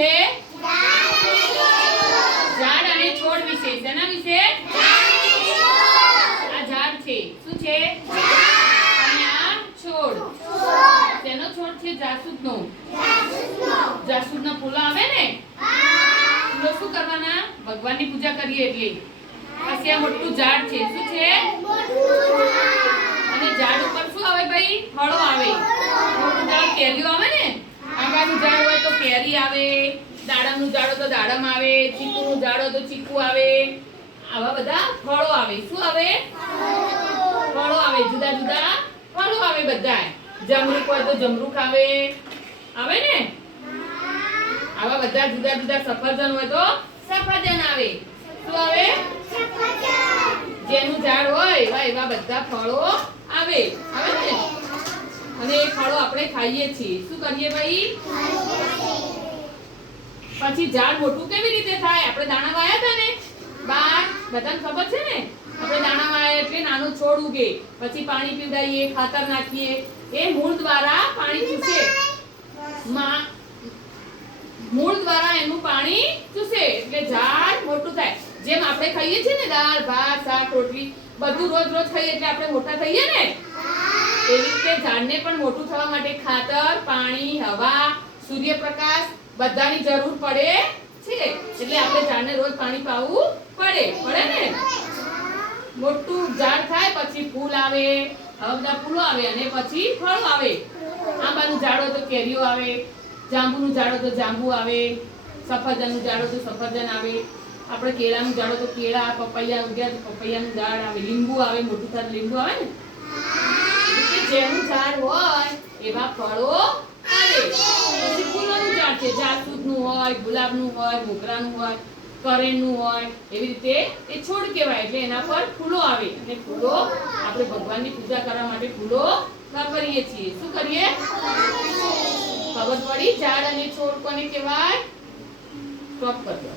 છે? ઝાડ અને છોડ વિશે. શેના વિશે? આ ઝાડ છે. શું છે? અને આ છોડ. શેનો છોડ છે? જાસૂદનો. જાસૂદના ફૂલો આવે ને, ફૂલો શું કરવાના? ભગવાનની પૂજા કરીએ એટલે. પછી આ મોટું ઝાડ છે. શું છે? અને ઝાડ ઉપર શું આવે ભાઈ? ફળો આવે. મોટું ઝાડ કેરીઓ આવે ને, આંબાનું ઝાડ હોય તો કેરી આવે, દાડમનું ઝાડ હોય તો દાડમ આવે, ચીકુનું ઝાડ હોય તો ચીકુ આવે. આવા બધા ફળો આવે. શું આવે? ફળો આવે. જુદા જુદા ફળો આવે બધા. જમરૂક હોય તો જમરૂક આવે. આવે ને? આવા બધા જુદા જુદા. સફરજન હોય તો સફરજન આવે. શું આવે? જેનું ઝાડ હોય એવા બધા ફળો આવે. આવે ને? અને એ ફળો આપણે ખાઈએ છીએ. શું કરીએ ભાઈ? પછી ઝાડ મોટું કેવી રીતે થાય? આપણે દાણા વાયા હતા ને બાર, બધાને ખબર છે ને? આપણે દાણા વાયા એટલે નાનો છોડ ઉગે, પછી પાણી પીવડાવીએ, ખાતર નાખીએ, એ મૂળ દ્વારા પાણી ચૂસે. મૂળ દ્વારા એનું પાણી ચૂસે એટલે ઝાડ મોટું થાય. જેમ આપણે ખાઈએ છીએ ને દાળ ભાત શાક રોટલી બધું રોજ રોજ ખાઈએ એટલે આપણે મોટા થઈએ ને, એવી રીતે ઝાડને પણ મોટું થવા માટે ખાતર, પાણી, હવા, સૂર્યપ્રકાશ બધાની જરૂર પડે છે. એટલે આપણે ઝાડને રોજ પાણી પાવું પડે ને. મોટું ઝાડ થાય પછી ફૂલ આવે, હવે બધા ફૂલો આવે અને પછી ફળ આવે. આંબાનું ઝાડ હોય તો કેરીઓ આવે, જાંબુનું ઝાડ હોય તો જાંબુ આવે, સફરજનનું ઝાડ હોય તો સફરજન આવે, આપણે કેળાનું ઝાડ હોય તો કેળા, પપૈયા ઉગ્યા તો પપૈયાનું ઝાડ આવે, લીંબુ આવે, મોટું થાય લીંબુ આવે ને. જેનું ઝાડ હોય એવા ફળો આવે. પછી ફૂલોનું ઝાડ છે. જાસૂદનું હોય, ગુલાબનું હોય, મોગરાનું હોય, કરેણનું હોય, એવી રીતે એ છોડ કહેવાય. એટલે એના પર ફૂલો આવે અને ફૂલો આપણે ભગવાનની પૂજા કરવા માટે ફૂલો વાપરીએ છીએ. શું કરીએ? ખબર પડી? ઝાડ અને છોડ કોને કહેવાય? સ્ટોપ કરી દો.